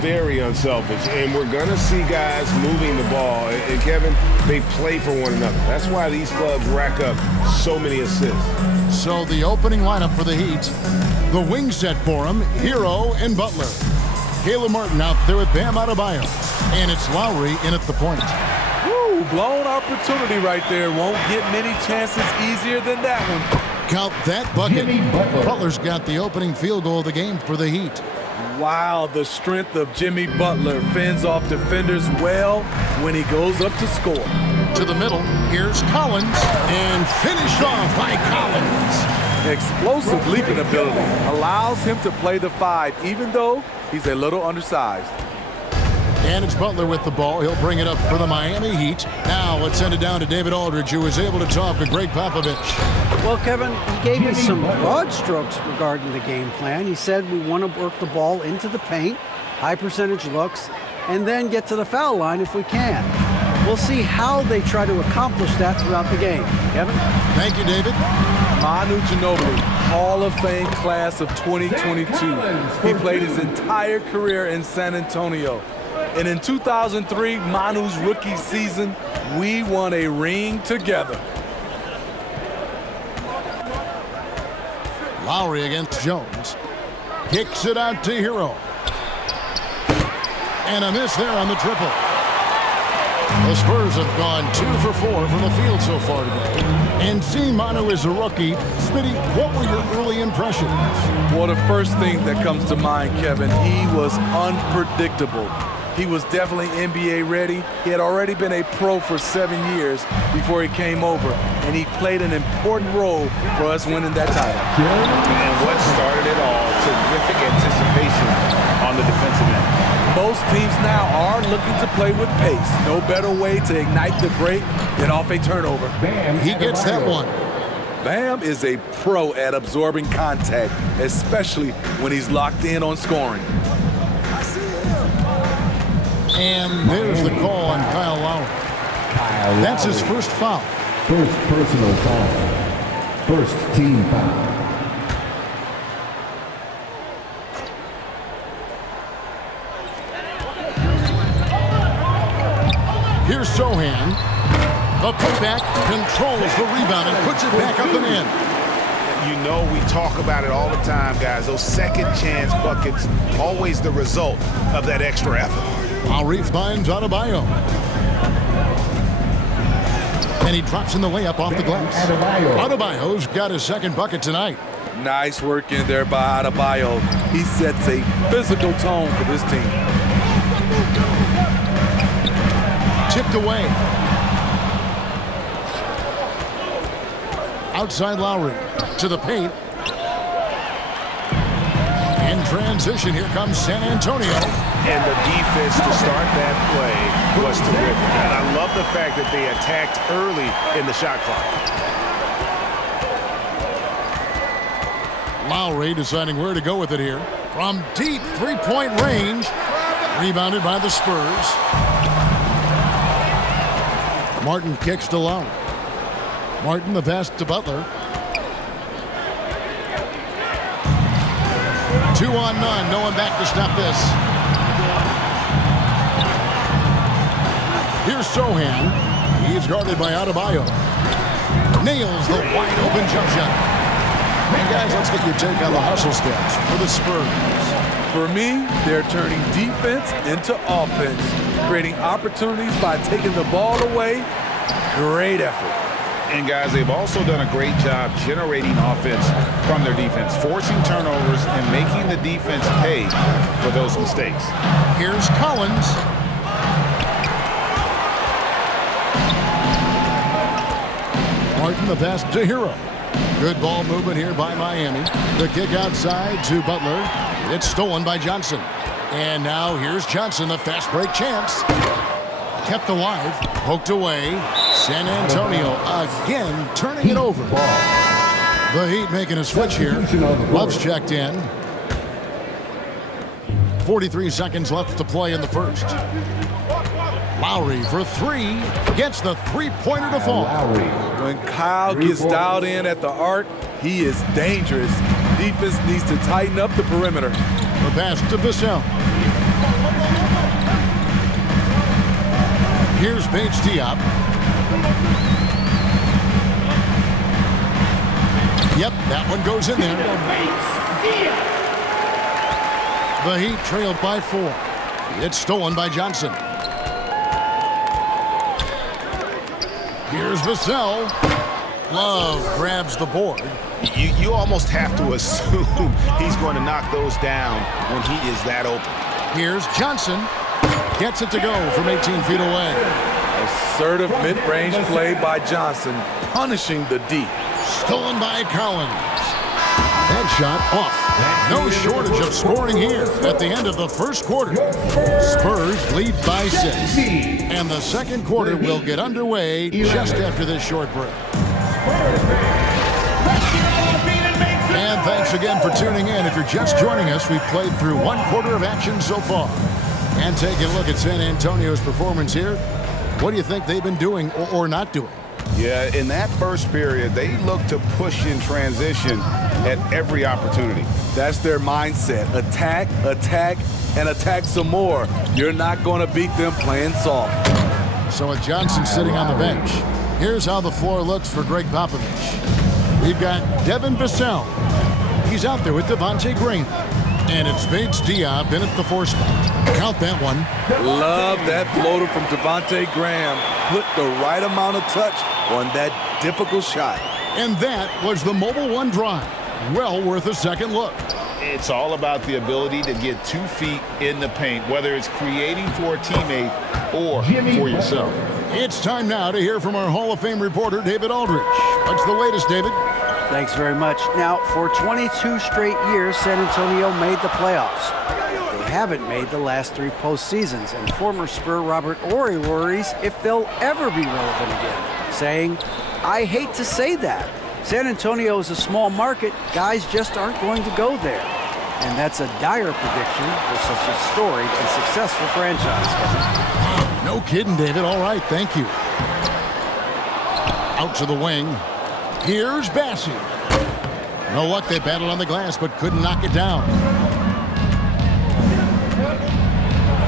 very unselfish, and we're going to see guys moving the ball. And Kevin, they play for one another. That's why these clubs rack up so many assists. So the opening lineup for the Heat, the wing set for him, Hero and Butler. Caleb Martin out there with Bam Adebayo. And it's Lowry in at the point. Woo, blown opportunity right there. Won't get many chances easier than that one. Count that bucket. Butler's got the opening field goal of the game for the Heat. Wow, the strength of Jimmy Butler fends off defenders well when he goes up to score. To the middle, here's Collins, and finished off by Collins. Explosive leaping ability allows him to play the 5, even though he's a little undersized. And it's Butler with the ball. He'll bring it up for the Miami Heat. Now let's send it down to David Aldridge, who was able to talk with Greg Popovich. Well, Kevin, he gave me some broad strokes regarding the game plan. He said we want to work the ball into the paint, high percentage looks, and then get to the foul line if we can. We'll see how they try to accomplish that throughout the game. Kevin? Thank you, David. Manu Ginobili, Hall of Fame class of 2022. He played his entire career in San Antonio. And in 2003, Manu's rookie season, we won a ring together. Lowry against Jones. Kicks it out to Hero. And a miss there on the triple. The Spurs have gone 2 for 4 from the field so far today. And seeing Manu as a rookie, Smitty, what were your early impressions? Well, the first thing that comes to mind, Kevin, he was unpredictable. He was definitely NBA ready. He had already been a pro for 7 years before he came over, and he played an important role for us winning that title. And what started it all, terrific anticipation on the defensive end. Most teams now are looking to play with pace. No better way to ignite the break than off a turnover. He gets that one. Bam is a pro at absorbing contact, especially when he's locked in on scoring. And there's the call on Kyle Lowry. That's his first foul. First personal foul. First team foul. Here's Sohan. The putback controls the rebound and puts it back up and in. You know we talk about it all the time, guys. Those second chance buckets, always the result of that extra effort. Lowry finds Adebayo. And he drops in the layup off the glass. Adebayo's got his second bucket tonight. Nice work in there by Adebayo. He sets a physical tone for this team. Tipped away. Outside Lowry to the paint. In transition, here comes San Antonio. And the defense to start that play was terrific. And I love the fact that they attacked early in the shot clock. Lowry deciding where to go with it here. From deep three-point range. Rebounded by the Spurs. Martin kicks to Lowry. Martin the pass to Butler. 2 on none. No one back to stop this. Here's Sohan. He's guarded by Adebayo. Nails the wide open jump shot. And guys, let's get your take on the hustle steps for the Spurs. For me, they're turning defense into offense, creating opportunities by taking the ball away. Great effort. And guys, they've also done a great job generating offense from their defense, forcing turnovers and making the defense pay for those mistakes. Here's Collins. Martin the pass to Hero. Good ball movement here by Miami. The kick outside to Butler. It's stolen by Johnson. And now here's Johnson, the fast break chance. Kept alive, poked away. San Antonio again turning it over. The Heat making a switch here. Love's checked in. 43 seconds left to play in the first. Lowry for three. Gets the three-pointer to fall. When Kyle gets dialed in at the arc, he is dangerous. Defense needs to tighten up the perimeter. The pass to Vassell. Here's Bates Diop. Yep, that one goes in there. The Heat trailed by 4. It's stolen by Johnson. Here's Vassell. Love grabs the board. You almost have to assume he's going to knock those down when he is that open. Here's Johnson. Gets it to go from 18 feet away. Assertive mid-range play by Johnson, punishing the D. Stolen by Collins. That shot off. No shortage of scoring here at the end of the first quarter. Spurs lead by 6. And the second quarter will get underway just after this short break. And thanks again for tuning in. If you're just joining us, we've played through one quarter of action so far. And taking a look at San Antonio's performance here, what do you think they've been doing or not doing? Yeah, in that first period, they looked to push in transition at every opportunity. That's their mindset. Attack, attack, and attack some more. You're not going to beat them playing soft. So with Johnson sitting on the bench, here's how the floor looks for Greg Popovich. We've got Devin Vassell. He's out there with Devontae Graham. And it's Bates Diop in at the 4 spot. Count that one. Love that floater from Devontae Graham. Put the right amount of touch on that difficult shot. And that was the Mobile One drive. Well worth a second look. It's all about the ability to get 2 feet in the paint, whether it's creating for a teammate or for yourself. It's time now to hear from our Hall of Fame reporter, David Aldridge. What's the latest, David? Thanks very much. Now, for 22 straight years, San Antonio made the playoffs. They haven't made the last 3 postseasons, and former Spur Robert Horry worries if they'll ever be relevant again, saying, "I hate to say that. San Antonio is a small market. Guys just aren't going to go there." And that's a dire prediction for such a storied and successful franchise. No kidding, David. All right, thank you. Out to the wing. Here's Bassey. No luck, they battled on the glass, but couldn't knock it down.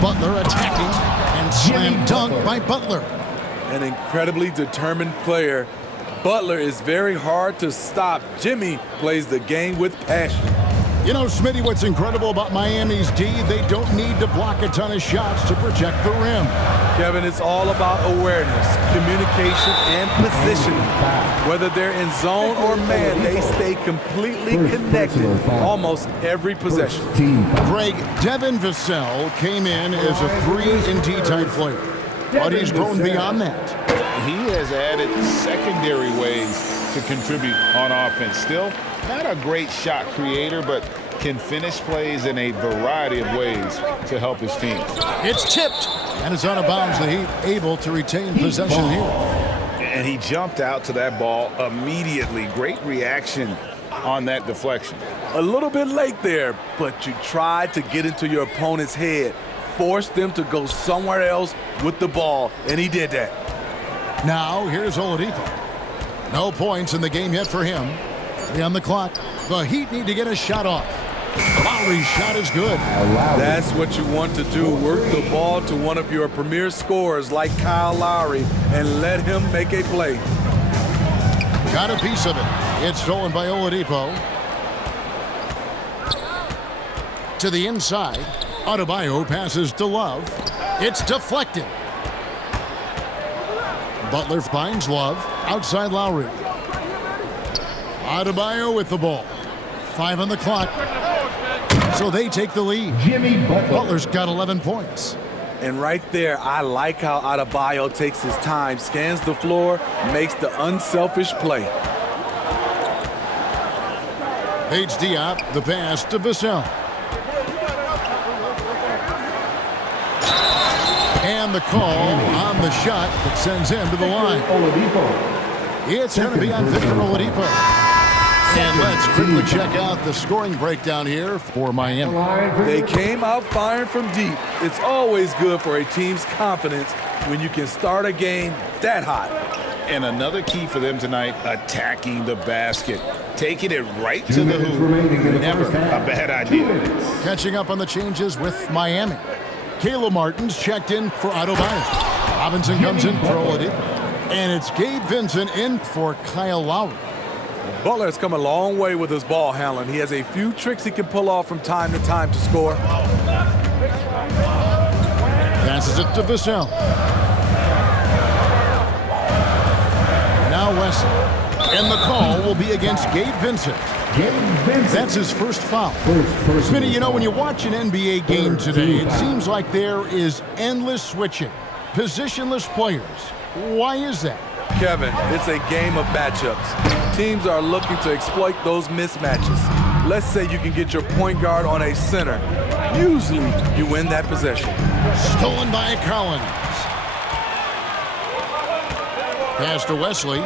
Butler attacking, and slam dunk by Butler. An incredibly determined player. Butler is very hard to stop. Jimmy plays the game with passion. You know, Smitty, what's incredible about Miami's D, they don't need to block a ton of shots to protect the rim. Kevin, it's all about awareness, communication, and positioning. Whether they're in zone or man, they stay completely connected almost every possession. Greg, Devin Vassell came in as a 3-and-D type player, but he's grown beyond that. He has added secondary ways to contribute on offense. Still, not a great shot creator, but can finish plays in a variety of ways to help his team. It's tipped, and it's out of bounds. The Heat able to retain possession here. And he jumped out to that ball immediately. Great reaction on that deflection. A little bit late there, but you tried to get into your opponent's head, force them to go somewhere else with the ball, and he did that. Now, here's Oladipo. No points in the game yet for him. 3 on the clock. The Heat need to get a shot off. Lowry's shot is good. That's what you want to do. Work the ball to one of your premier scorers like Kyle Lowry and let him make a play. Got a piece of it. It's stolen by Oladipo. To the inside. Adebayo passes to Love. It's deflected. Butler finds Love. Outside Lowry. Adebayo with the ball. 5 on the clock. So they take the lead. Butler's got 11 points. And right there, I like how Adebayo takes his time, scans the floor, makes the unselfish play. Bates Diop, the pass to Vassell. And the call on the shot that sends him to the line. It's going to be on Victor Oladipo. And let's quickly check out the scoring breakdown here for Miami. They came out firing from deep. It's always good for a team's confidence when you can start a game that hot. And another key for them tonight, attacking the basket. Taking it right to the hoop. Never a bad idea. Catching up on the changes with Miami. Caleb Martin's checked in for Adebayo. Robinson comes in, throw it in. And it's Gabe Vincent in for Kyle Lowry. Butler has come a long way with his ball handling. He has a few tricks he can pull off from time to time to score. Passes it to Vassell. Now Wesley. And the call will be against Gabe Vincent. That's his first foul. Smitty, you know, when you watch an NBA game today, it seems like there is endless switching, positionless players. Why is that? Kevin, it's a game of matchups. Teams are looking to exploit those mismatches. Let's say you can get your point guard on a center. Usually, you win that possession. Stolen by Collins. Pass to Wesley.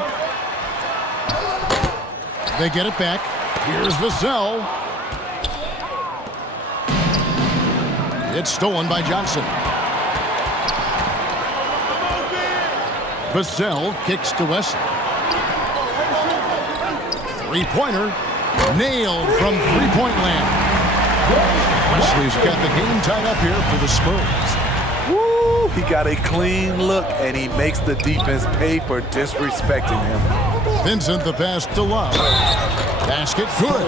They get it back. Here's Vassell. It's stolen by Johnson. Vassell kicks to Wesley. Three-pointer. Nailed from three-point land. Wesley's got the game tied up here for the Spurs. Woo! He got a clean look, and he makes the defense pay for disrespecting him. Vincent the pass to Love. Basket good.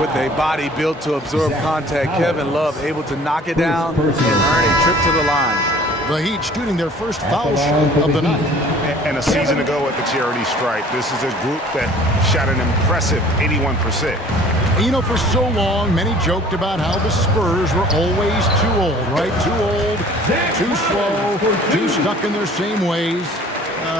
With a body built to absorb contact, Kevin Love able to knock it down and earn a trip to the line. The Heat shooting their first foul shot of the night. And a season ago at the charity stripe, this is a group that shot an impressive 81%. You know, for so long, many joked about how the Spurs were always too old, right? Too old, too slow, too stuck in their same ways.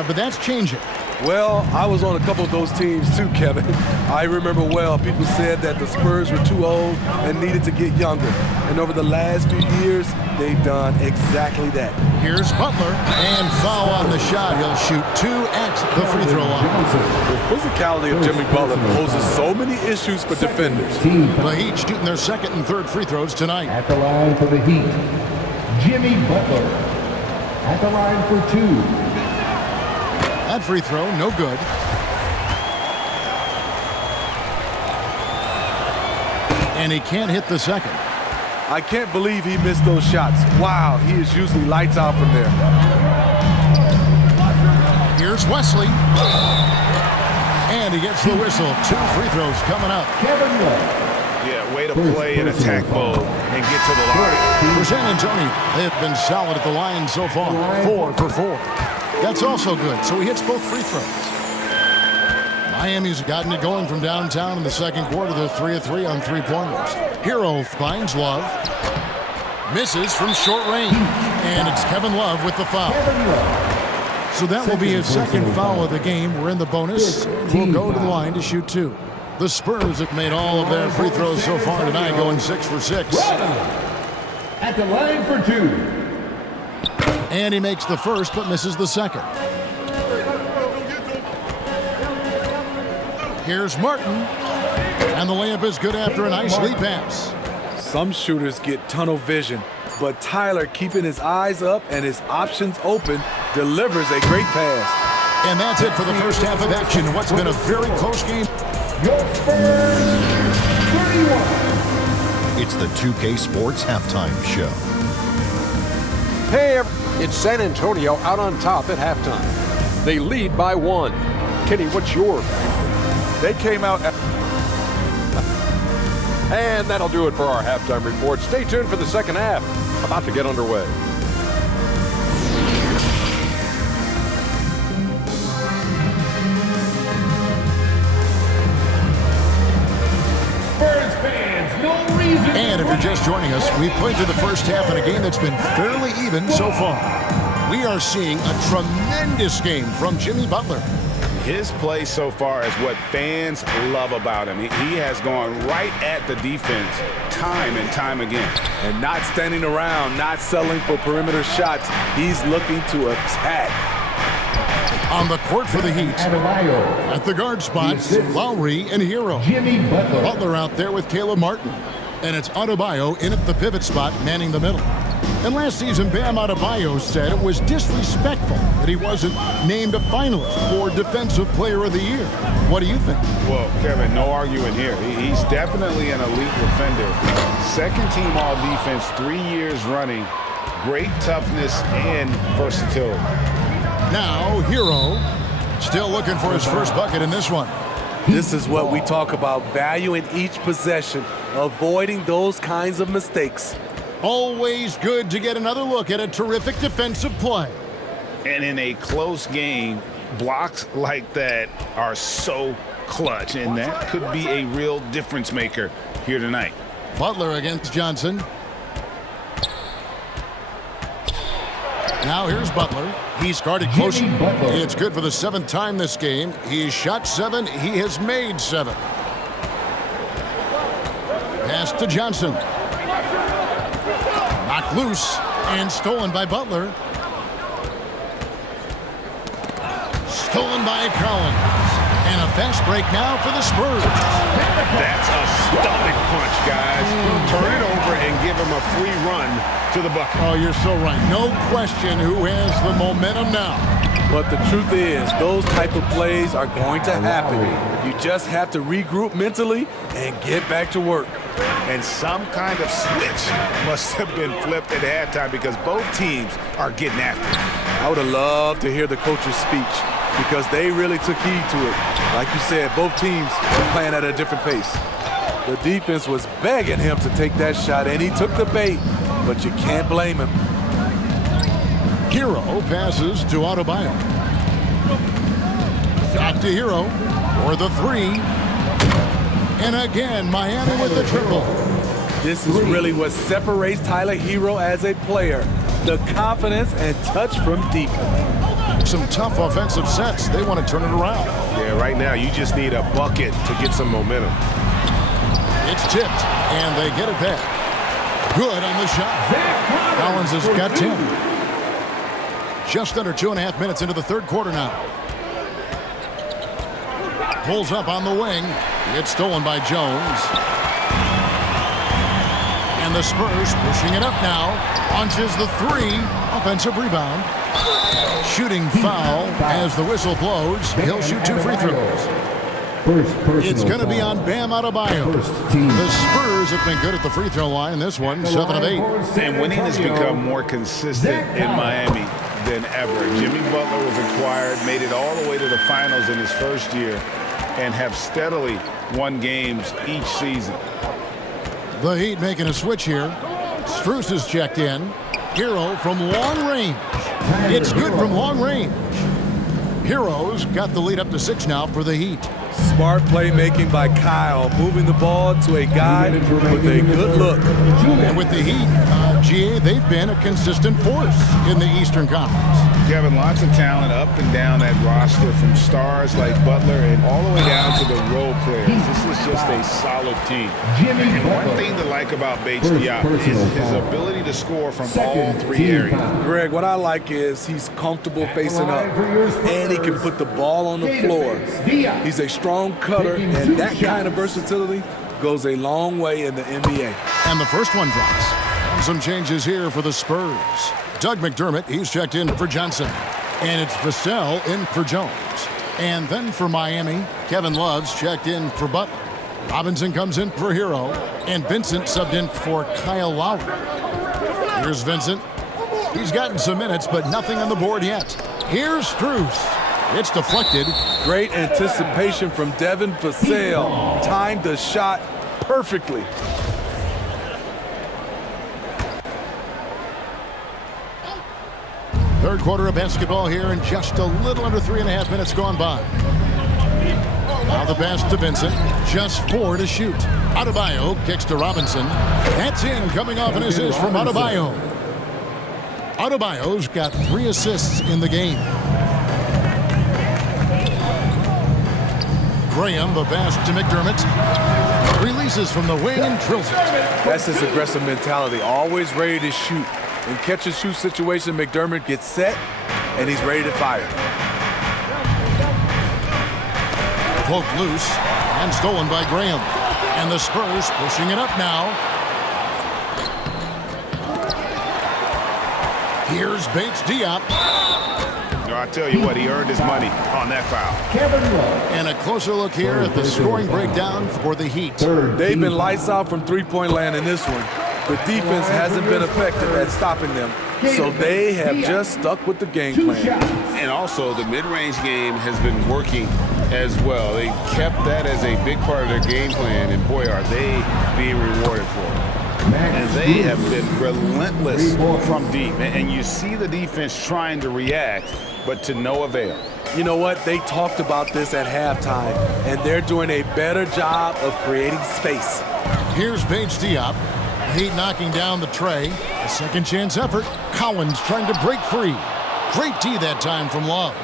But that's changing. Well, I was on a couple of those teams too, Kevin. I remember well, people said that the Spurs were too old and needed to get younger. And over the last few years, they've done exactly that. Here's Butler, and foul on the shot. He'll shoot 2 at the free throw line. The physicality of Jimmy Butler poses so many issues for defenders. The Heat shooting their second and third free throws tonight. At the line for the Heat, Jimmy Butler. At the line for 2. That free throw, no good. And he can't hit the second. I can't believe he missed those shots. Wow, he is usually lights out from there. Here's Wesley. And he gets the whistle. 2 free throws coming up. Kevin Love. Yeah, way to play in attack mode and get to the line. For San Antonio, they have been solid at the line so far. 4 for 4. That's also good, so he hits both free throws. Miami's gotten it going from downtown in the second quarter. They're 3 of 3 on three-pointers. Hero finds Love. Misses from short range. And it's Kevin Love with the foul. So that will be his second foul of the game. We're in the bonus. We'll go to the line to shoot 2. The Spurs have made all of their free throws so far tonight, going 6 for 6. At the line for 2. And he makes the first, but misses the second. Here's Martin. And the layup is good after a nice lead pass. Some shooters get tunnel vision, but Tyler, keeping his eyes up and his options open, delivers a great pass. And that's it for the first half of action. What's been a very close game. Your Spurs 31. It's the 2K Sports Halftime Show. Hey, it's San Antonio out on top at halftime. They lead by 1. Kenny, what's yours? They came out. And that'll do it for our halftime report. Stay tuned for the second half. About to get underway. Spurs fans, no reason. And if you're just joining us, we've played through the first half in a game that's been fairly even so far. We are seeing a tremendous game from Jimmy Butler. His play so far is what fans love about him. He has gone right at the defense time and time again. And not standing around, not settling for perimeter shots. He's looking to attack. On the court for the Heat. Adebayo. At the guard spots, Lowry and Hero. Jimmy Butler. Butler out there with Caleb Martin. And it's Adebayo in at the pivot spot, manning the middle. And last season, Bam Adebayo said it was disrespectful that he wasn't named a finalist for Defensive Player of the Year. What do you think? Well, Kevin, no arguing here. He's definitely an elite defender. Second team all defense 3 years running. Great toughness and versatility. Now, Hero still looking for his first bucket in this one. This is what we talk about, valuing each possession, avoiding those kinds of mistakes. Always good to get another look at a terrific defensive play. And in a close game, blocks like that are so clutch, and that could be a real difference maker here tonight. Butler against Johnson. Now here's Butler. He's guarded close. It's good for the 7th time this game. He's shot 7. He has made 7. Pass to Johnson. Knocked loose and stolen by Butler. Stolen by Collins. And a fast break now for the Spurs. That's a stomach punch, guys. Turn it over and give him a free run to the bucket. Oh, you're so right. No question who has the momentum now. But the truth is, those type of plays are going to happen. You just have to regroup mentally and get back to work. And some kind of switch must have been flipped at halftime because both teams are getting after it. I would have loved to hear the coach's speech because they really took heed to it. Like you said, both teams were playing at a different pace. The defense was begging him to take that shot, and he took the bait, but you can't blame him. Hero passes to Adebayo. Back to Hero for the 3. And again, Miami with the triple. This is really what separates Tyler Hero as a player. The confidence and touch from deep. Some tough offensive sets. They want to turn it around. Yeah, right now you just need a bucket to get some momentum. It's tipped, and they get it back. Good on the shot. Collins has got 10. Just under 2.5 minutes into the 3rd quarter now. Pulls up on the wing. It's stolen by Jones. And the Spurs pushing it up now. Launches the 3. Offensive rebound. Shooting foul as the whistle blows. He'll shoot 2 free throws. It's going to be on Bam Adebayo. The Spurs have been good at the free throw line. This one, 7 of 8. And winning has become more consistent in Miami than ever. Jimmy Butler was acquired, made it all the way to the finals in his first year, and have steadily won games each season. The Heat making a switch here. Strus is checked in. Hero from long range. It's good from long range. Hero's got the lead up to 6 now for the Heat. Smart playmaking by Kyle, moving the ball to a guy with a good look. And with the Heat, GA, they've been a consistent force in the Eastern Conference. Kevin, lots of talent up and down that roster, from stars like Butler and all the way down to the role players. This is just a solid team. And one thing to like about Bates Diop is his ability to score from all 3 areas. Greg, what I like is he's comfortable facing up, and he can put the ball on the floor. He's a strong cutter, and that kind of versatility goes a long way in the NBA. And the first one drops. And some changes here for the Spurs. Doug McDermott, he's checked in for Johnson. And it's Vassell in for Jones. And then for Miami, Kevin Love's checked in for Butler. Robinson comes in for Hero. And Vincent subbed in for Kyle Lowry. Here's Vincent. He's gotten some minutes, but nothing on the board yet. Here's Strus. It's deflected. Great anticipation from Devin Vassell. Timed the shot perfectly. Third quarter of basketball here, and just a little under 3.5 minutes gone by. Now the pass to Vincent. Just 4 to shoot. Adebayo kicks to Robinson. That's in, coming off an assist from Adebayo. Adebayo's got 3 assists in the game. Graham, the pass to McDermott. Releases from the wing and drills it. That's his aggressive mentality, always ready to shoot. In catch-and-shoot situation, McDermott gets set, and he's ready to fire. Poked loose and stolen by Graham. And the Spurs pushing it up now. Here's Bates Diop. I tell you what, he earned his money on that foul. And a closer look here at the scoring breakdown for the Heat. They've been lights out from three-point land in this one. The defense hasn't been effective at stopping them. So they have just stuck with the game plan. And also, the mid-range game has been working as well. They kept that as a big part of their game plan, and boy, are they being rewarded for it. And they have been relentless from deep. And you see the defense trying to react, but to no avail. You know what? They talked about this at halftime, and they're doing a better job of creating space. Here's Paige Diop. Heat knocking down the tray. A second chance effort. Collins trying to break free. Great D that time from Love.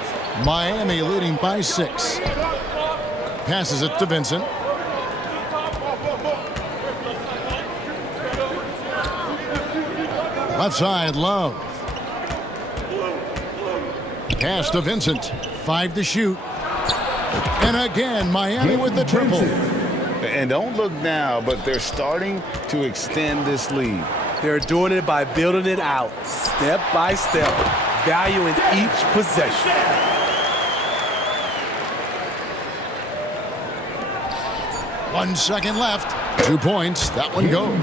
Miami leading by 6. Passes it to Vincent. Left side, Love. Pass to Vincent. 5 to shoot. And again, Miami with the triple. And don't look now, but they're starting to extend this lead. They're doing it by building it out, step by step, valuing each possession. One second left. 2 points. That one goes.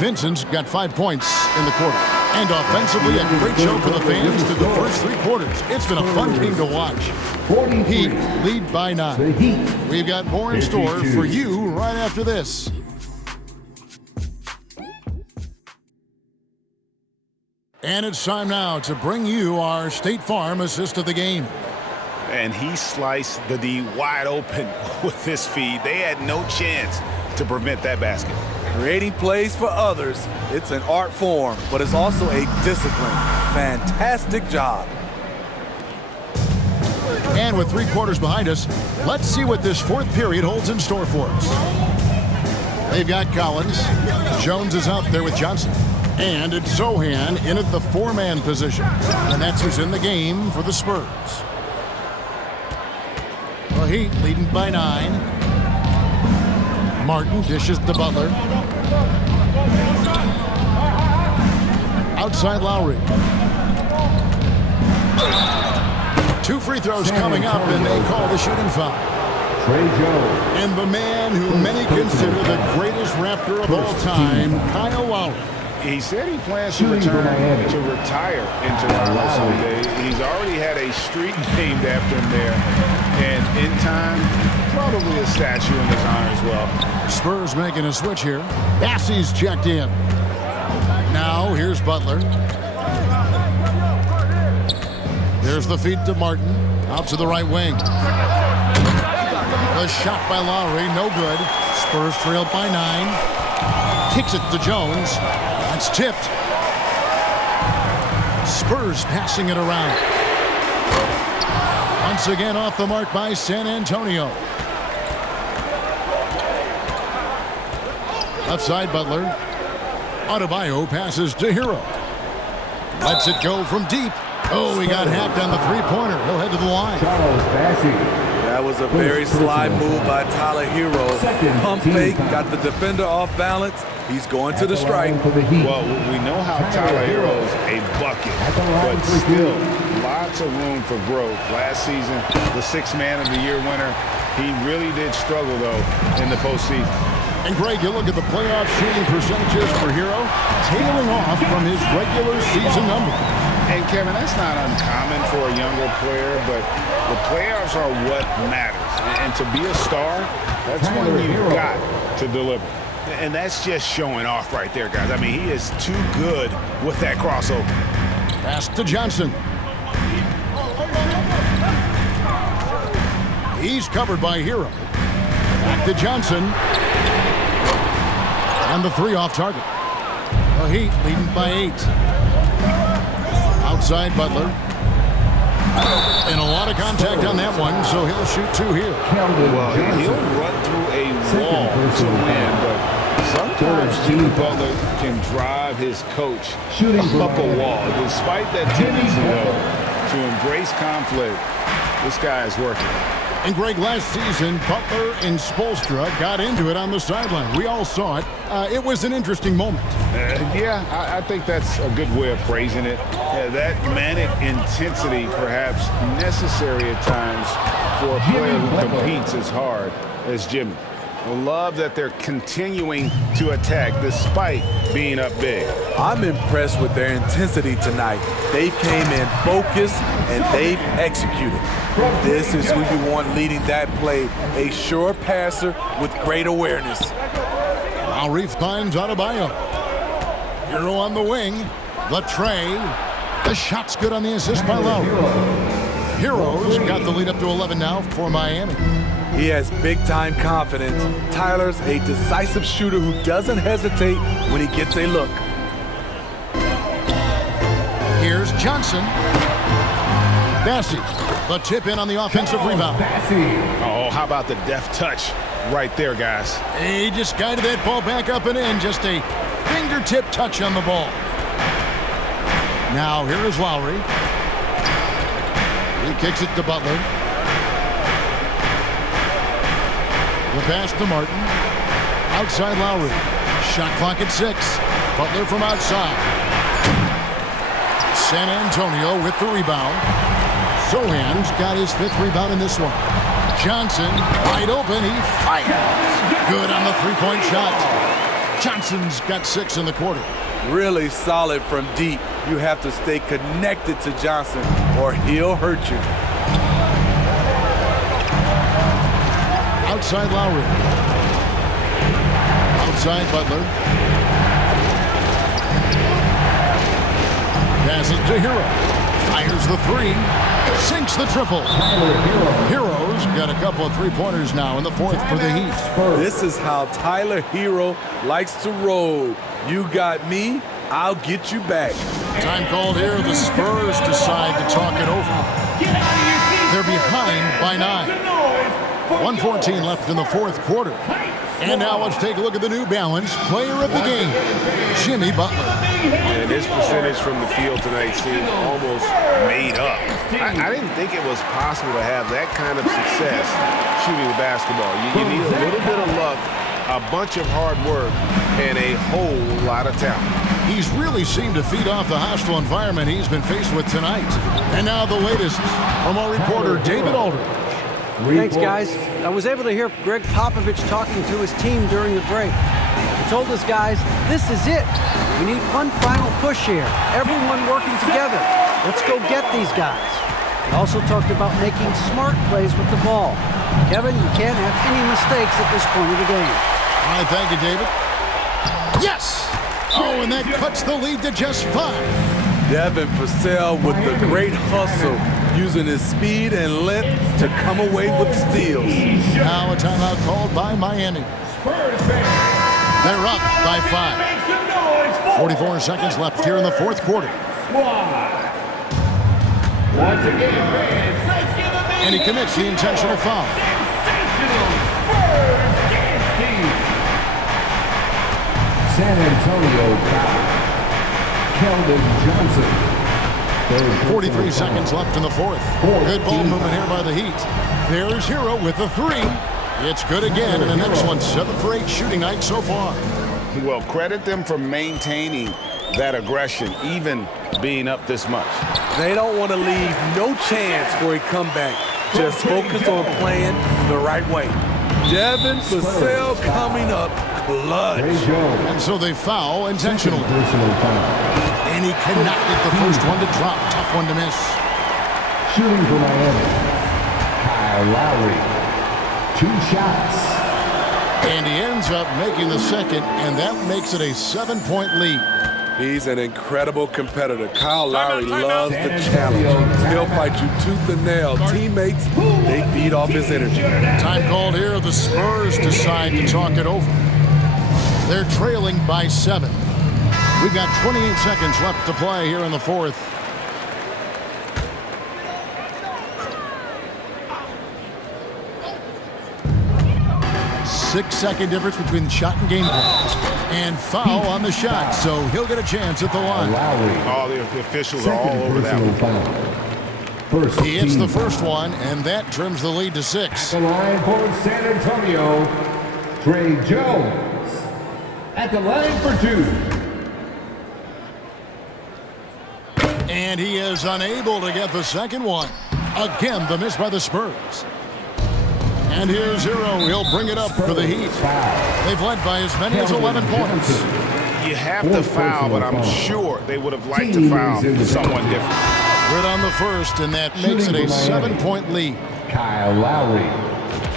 Vincent's got 5 points in the quarter. And offensively, a great show for the fans through the first 3 quarters. It's been a fun game to watch. Heat lead by 9. We've got more in store for you right after this. And it's time now to bring you our State Farm assist of the game. And he sliced the D wide open with his feed. They had no chance to prevent that basket. Creating plays for others, it's an art form, but it's also a discipline. Fantastic job. And with 3 quarters behind us, let's see what this 4th period holds in store for us. They've got Collins. Jones is out there with Johnson. And it's Zohan in at the 4-man position. And that's who's in the game for the Spurs. The Heat leading by 9. Martin dishes to Butler. Outside Lowry. 2 free throws coming up, and they call the shooting foul. And the man who many consider the greatest Raptor of all time, Kyle Lowry. He said he plans to return to retire in Toronto someday. He's already had a street named after him there. And in time, probably a statue in his honor as well. Spurs making a switch here. Bassey's checked in. Now here's Butler. There's the feed to Martin. Out to the right wing. The shot by Lowry, no good. Spurs trailed by 9. Kicks it to Jones. That's tipped. Spurs passing it around. Once again off the mark by San Antonio. Left side, Butler. Adebayo passes to Hero. Lets it go from deep. Oh, he got hacked on the 3-pointer. He'll head to the line. That was a very sly move by Tyler Hero. Pump fake, got the defender off balance. He's going to the strike. Well, we know how Tyler Hero's a bucket, but still lots of room for growth. Last season, the 6th Man of the Year winner, he really did struggle, though, in the postseason. And, Greg, you look at the playoff shooting percentages for Hero, tailing off from his regular season number. And, Kevin, that's not uncommon for a younger player, but the playoffs are what matters. And to be a star, that's when you've got to deliver. And that's just showing off right there, guys. I mean, he is too good with that crossover. Pass to Johnson. He's covered by Hero. Back to Johnson. And the 3 off target. The Heat leading by 8. Outside Butler. And a lot of contact on that one, so he'll shoot 2 here. Well, he'll run through a wall to win, but sometimes Jimmy Butler can drive his coach up a wall. Despite that tendency, though, to embrace conflict, this guy is working. And, Greg, last season, Butler and Spoelstra got into it on the sideline. We all saw it. It was an interesting moment. Yeah, I think that's a good way of phrasing it. That manic intensity perhaps necessary at times for a player who competes as hard as Jimmy. Love that they're continuing to attack despite being up big. I'm impressed with their intensity tonight. They came in focused and they've executed. This is who you want leading that play, a sure passer with great awareness. Lowry finds Adebayo. Hero on the wing. The tray. The shot's good on the assist by Lowry. Heroes got the lead up to 11 now for Miami. He has big-time confidence. Tyler's a decisive shooter who doesn't hesitate when he gets a look. Here's Johnson. Bassie, the tip in on the offensive rebound. Oh, how about the deft touch right there, guys? He just guided that ball back up and in. Just a fingertip touch on the ball. Now here is Lowry. He kicks it to Butler. The pass to Martin. Outside Lowry. Shot clock at 6. Butler from outside. San Antonio with the rebound. Sohan's got his 5th rebound in this one. Johnson wide open. He fires. Good on the three-point shot. Johnson's got 6 in the quarter. Really solid from deep. You have to stay connected to Johnson or he'll hurt you. Outside Lowry. Outside Butler. Passes to Hero. Fires the 3. Sinks the triple. Hero's got a couple of three-pointers now in the 4th for the Heat. This is how Tyler Hero likes to roll. You got me, I'll get you back. Time called here. The Spurs decide to talk it over. They're behind by 9. 1:14 left in the 4th quarter. And now let's take a look at the New Balance player of the game, Jimmy Butler. And his percentage from the field tonight seemed almost made up. I didn't think it was possible to have that kind of success shooting the basketball. You need a little bit of luck, a bunch of hard work, and a whole lot of talent. He's really seemed to feed off the hostile environment he's been faced with tonight. And now the latest from our reporter, David Aldridge. Thanks, guys. I was able to hear Greg Popovich talking to his team during the break. He told us guys, this is it. We need one final push here. Everyone working together. Let's go get these guys. He also talked about making smart plays with the ball. Kevin, you can't have any mistakes at this point of the game. All right, thank you, David. Yes! Oh, and that cuts the lead to just 5. Devin Purcell with the great hustle, using his speed and length to come away with steals. Now a timeout called by Miami. They're up by 5. 44 seconds left here in the 4th quarter. And he commits the intentional foul. San Antonio foul. Keldon Johnson. 43 seconds left in the 4th. Good ball movement here by the Heat. There's Hero with the 3. It's good again, and the next one 7 for 8 shooting night so far. Well, credit them for maintaining that aggression, even being up this much. They don't want to leave no chance for a comeback. Just focus on playing the right way. Devin Purcell coming up clutch. And so they foul intentionally. And he cannot get the first one to drop. Tough one to miss. Shooting for Miami, Kyle Lowry. 2 shots. And he ends up making the second, and that makes it a 7-point lead. He's an incredible competitor. Kyle Lowry loves the challenge. He'll fight you tooth and nail. Teammates, they feed off his energy. Time called here. The Spurs decide to talk it over. They're trailing by 7. We've got 28 seconds left to play here in the 4th. Six-second difference between the shot and game point. And foul on the shot, so he'll get a chance at the line. All the officials are all over that one. He hits the first one, and that trims the lead to 6. The line for San Antonio, Trey Jones. At the line for 2. And he is unable to get the second one. Again, the miss by the Spurs. And here's Hero. He'll bring it up for the Heat. They've led by as many as 11 points. You have to foul, but I'm sure they would have liked to foul someone different. Good on the first, and that makes it a 7-point lead. Kyle Lowry.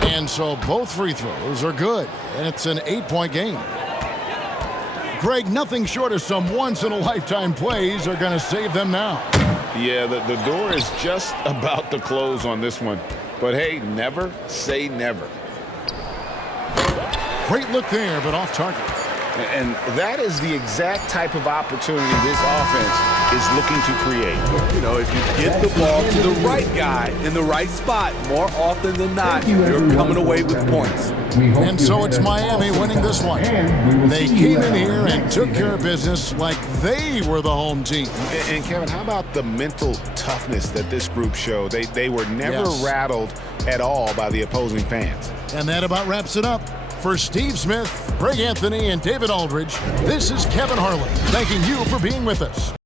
And so both free throws are good, and it's an 8-point game. Greg, nothing short of some once-in-a-lifetime plays are going to save them now. Yeah, the door is just about to close on this one. But hey, never say never. Great look there, but off target. And that is the exact type of opportunity this offense is looking to create. You know, if you get the ball to the right guy in the right spot, more often than not, you're coming away with points. And so it's Miami winning this one. They came in here and took care of business like they were the home team. And Kevin, how about the mental toughness that this group showed? They were never rattled at all by the opposing fans. And that about wraps it up. For Steve Smith, Greg Anthony, and David Aldridge, this is Kevin Harlan, thanking you for being with us.